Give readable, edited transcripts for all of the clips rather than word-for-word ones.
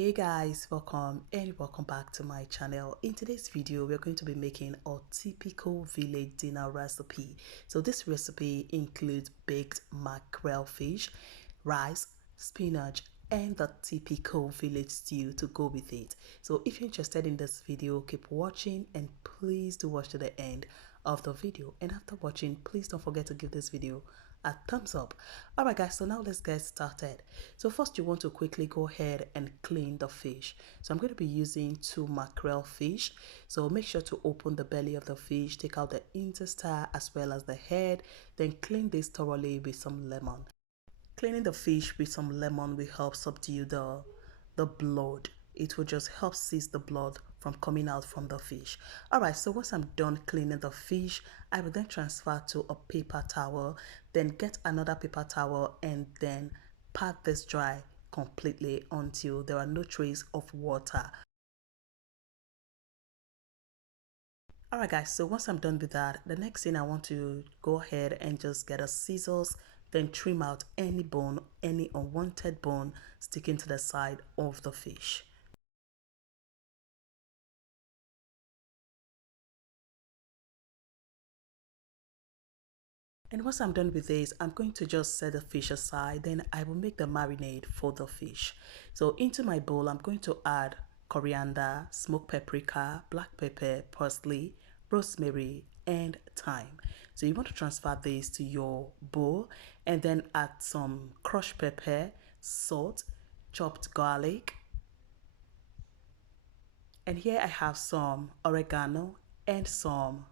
Hey guys, welcome back to my channel. In today's video we're going to be making a typical village dinner recipe. So this recipe includes baked mackerel fish, rice, spinach, and the typical village stew to go with it. So if you're interested in this video, keep watching and please do watch to the end of the video. And after watching, please don't forget to give this video a thumbs up. Alright guys, so now let's get started. So first you want to quickly go ahead and clean the fish. So I'm going to be using 2 mackerel fish. So make sure to open the belly of the fish, take out the intestine as well as the head, then clean this thoroughly with some lemon. Cleaning the fish with some lemon will help subdue the blood. It will just help cease the blood from coming out from the fish. Alright, so once I'm done cleaning the fish, I will then transfer to a paper towel, then get another paper towel and then pat this dry completely until there are no trace of water. Alright guys, so once I'm done with that, the next thing I want to go ahead and just get a scissors, then trim out any bone, any unwanted bone sticking to the side of the fish. And once I'm done with this, I'm going to just set the fish aside. Then I will make the marinade for the fish. So into my bowl, I'm going to add coriander, smoked paprika, black pepper, parsley, rosemary, and thyme. So you want to transfer this to your bowl and then add some crushed pepper, salt, chopped garlic. And here I have some oregano and some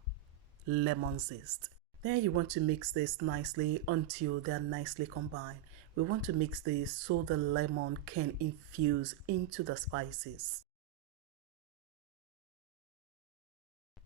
lemon zest. Then you want to mix this nicely until they're nicely combined. We want to mix this so the lemon can infuse into the spices.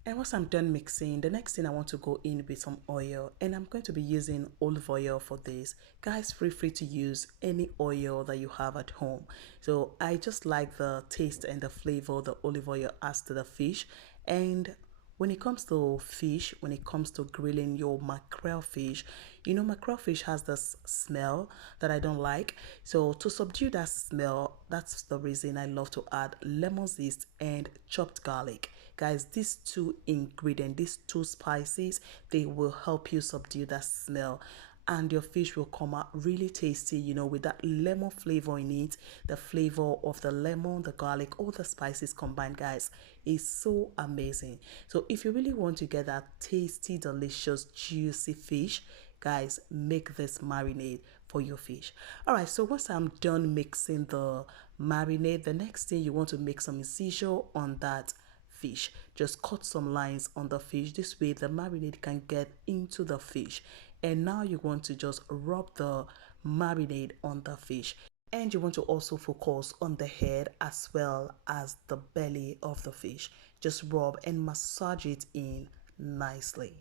And once I'm done mixing, the next thing I want to go in with some oil, and I'm going to be using olive oil for this. Guys, feel free to use any oil that you have at home. So I just like the taste and the flavor the olive oil adds to the fish. And when it comes to fish, when it comes to grilling your mackerel fish, you know, mackerel fish has this smell that I don't like. So to subdue that smell, that's the reason I love to add lemon zest and chopped garlic. Guys, these 2 ingredients, these 2 spices, they will help you subdue that smell. And your fish will come out really tasty, you know, with that lemon flavor in it. The flavor of the lemon, the garlic, all the spices combined, guys, is so amazing. So if you really want to get that tasty, delicious, juicy fish, guys, make this marinade for your fish. All right, so once I'm done mixing the marinade, the next thing you want to make some incision on that fish. Just cut some lines on the fish. This way the marinade can get into the fish. And now you want to just rub the marinade on the fish. And you want to also focus on the head as well as the belly of the fish. Just rub and massage it in nicely.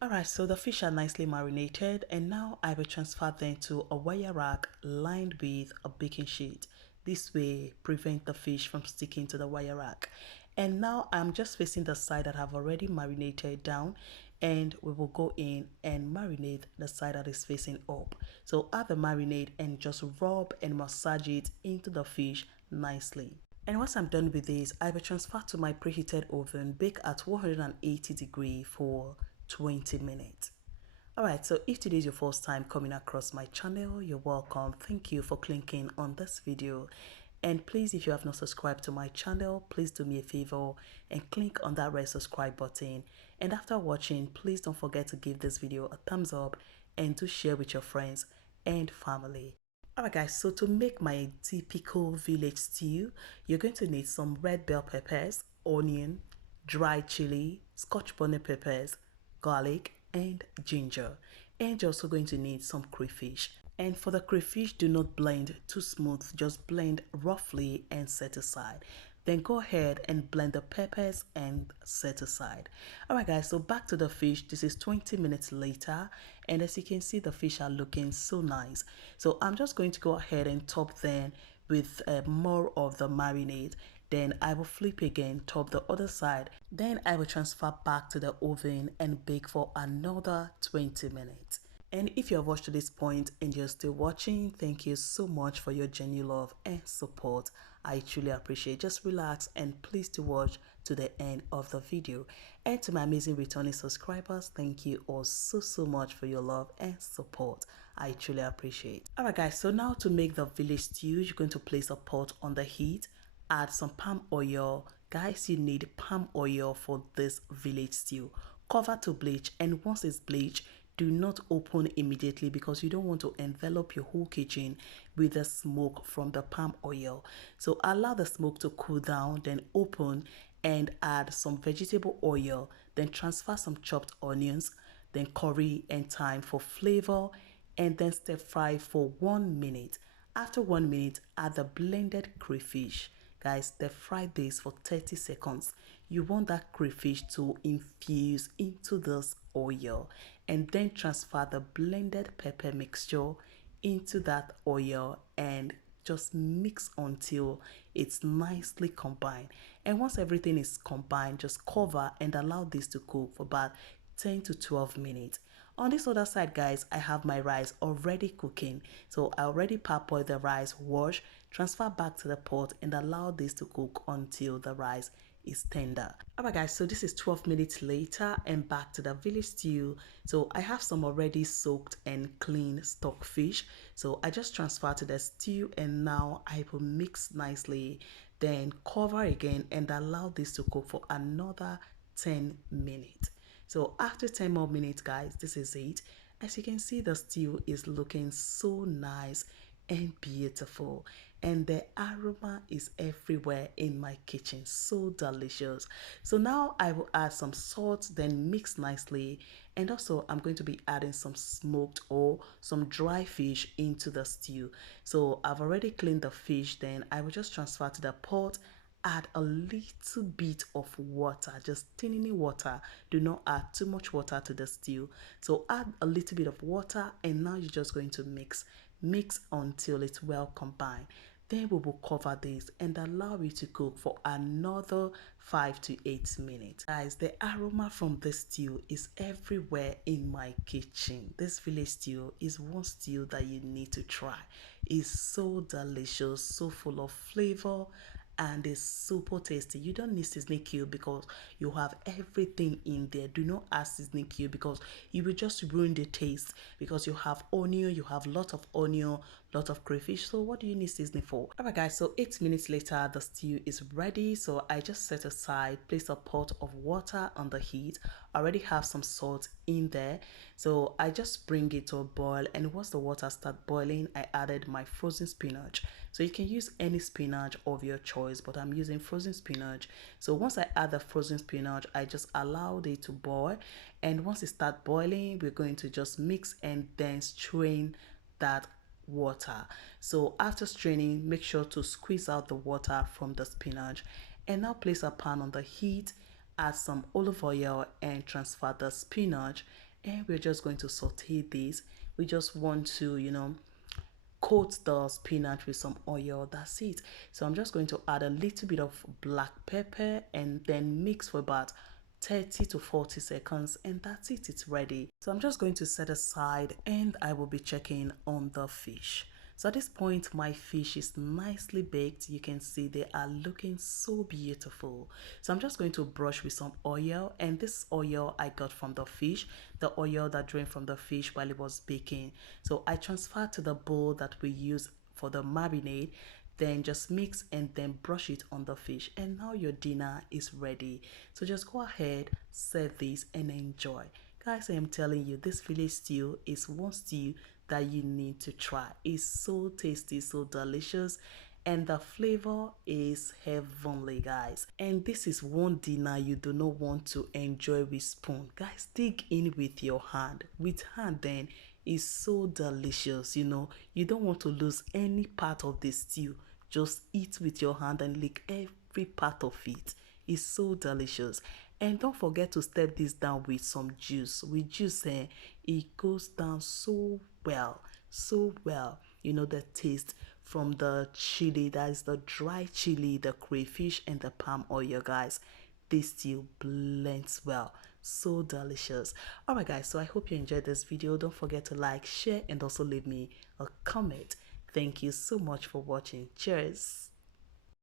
Alright, so the fish are nicely marinated and now I will transfer them to a wire rack lined with a baking sheet. This way prevent the fish from sticking to the wire rack. And now I'm just facing the side that I've already marinated down, and we will go in and marinate the side that is facing up. So add the marinade and just rub and massage it into the fish nicely. And once I'm done with this, I will transfer to my preheated oven, bake at 180 degrees for 20 minutes. Alright, so if today is your first time coming across my channel, you're welcome. Thank you for clicking on this video. And please, if you have not subscribed to my channel, please do me a favor and click on that red subscribe button. And after watching, please don't forget to give this video a thumbs up and to share with your friends and family. Alright guys, so to make my typical village stew, you're going to need some red bell peppers, onion, dry chili, scotch bonnet peppers, garlic, and ginger. And you're also going to need some crayfish. And for the crayfish, do not blend too smooth, just blend roughly and set aside. Then go ahead and blend the peppers and set aside. Alright guys, so back to the fish. This is 20 minutes later, and as you can see, the fish are looking so nice. So I'm just going to go ahead and top them with more of the marinade. Then I will flip again, top the other side. Then I will transfer back to the oven and bake for another 20 minutes. And if you have watched to this point and you're still watching, thank you so much for your genuine love and support. I truly appreciate it. Just relax and please to watch to the end of the video. And to my amazing returning subscribers, thank you all so much for your love and support. I truly appreciate it. Alright guys, so now to make the village stew, you're going to place a pot on the heat, add some palm oil. Guys, you need palm oil for this village stew. Cover to bleach, and once it's bleached, do not open immediately because you don't want to envelop your whole kitchen with the smoke from the palm oil. So allow the smoke to cool down, then open and add some vegetable oil, then transfer some chopped onions, then curry and thyme for flavor, and then stir fry for 1 minute. After 1 minute, add the blended crayfish. Guys, stir fry this for 30 seconds. You want that crayfish to infuse into this oil, and then transfer the blended pepper mixture into that oil and just mix until it's nicely combined. And once everything is combined, just cover and allow this to cook for about 10 to 12 minutes. On this other side, guys, I have my rice already cooking. So I already parboiled the rice, wash, transfer back to the pot and allow this to cook until the rice is tender. Alright guys, so this is 12 minutes later and back to the village stew. So I have some already soaked and clean stockfish. So I just transfer to the stew and now I will mix nicely, then cover again and allow this to cook for another 10 minutes. So after 10 more minutes, guys, this is it. As you can see, the stew is looking so nice and beautiful, and the aroma is everywhere in my kitchen. So delicious. So now I will add some salt, then mix nicely, and also I'm going to be adding some smoked or some dry fish into the stew. So I've already cleaned the fish, then I will just transfer to the pot, add a little bit of water, just tiny water. Do not add too much water to the stew. So add a little bit of water and now you're just going to mix until it's well combined. Then we will cover this and allow it to cook for another 5 to 8 minutes. Guys, the aroma from this stew is everywhere in my kitchen. This village stew is one stew that you need to try. It's so delicious, so full of flavor, and it's super tasty. You don't need seasoning cube because you have everything in there. Do not add seasoning cube because you will just ruin the taste, because you have onion, you have lot of onion, lot of crayfish. So what do you need seasoning for? Alright guys, so 8 minutes later the stew is ready. So I just set aside, place a pot of water on the heat. I already have some salt in there, so I just bring it to a boil, and once the water starts boiling, I added my frozen spinach. So you can use any spinach of your choice, but I'm using frozen spinach. So once I add the frozen spinach, I just allowed it to boil, and once it starts boiling, we're going to just mix and then strain that water. So after straining, make sure to squeeze out the water from the spinach, and now place a pan on the heat, add some olive oil and transfer the spinach, and we're just going to saute this. We just want to, coat the spinach with some oil. That's it. So I'm just going to add a little bit of black pepper and then mix for about 30 to 40 seconds, and that's it, it's ready. So I'm just going to set aside and I will be checking on the fish. So at this point my fish is nicely baked. You can see they are looking so beautiful. So I'm just going to brush with some oil, and this oil I got from the fish, the oil that drained from the fish while it was baking. So I transferred to the bowl that we use for the marinade, then just mix and then brush it on the fish, and now your dinner is ready. So just go ahead, serve this and enjoy. Guys, I am telling you, this village stew is one stew that you need to try. It's so tasty, so delicious, and the flavor is heavenly, guys. And this is one dinner you do not want to enjoy with spoon. Guys, dig in with your hand. With hand, then is so delicious. You don't want to lose any part of the stew. Just eat with your hand and lick every part of it. It's so delicious. And don't forget to step this down with some juice. With juice, it goes down so well, so well. The taste from the chili, that is the dry chili, the crayfish and the palm oil, guys. This still blends well. So delicious. All right, guys, so I hope you enjoyed this video. Don't forget to like, share, and also leave me a comment. Thank you so much for watching. Cheers.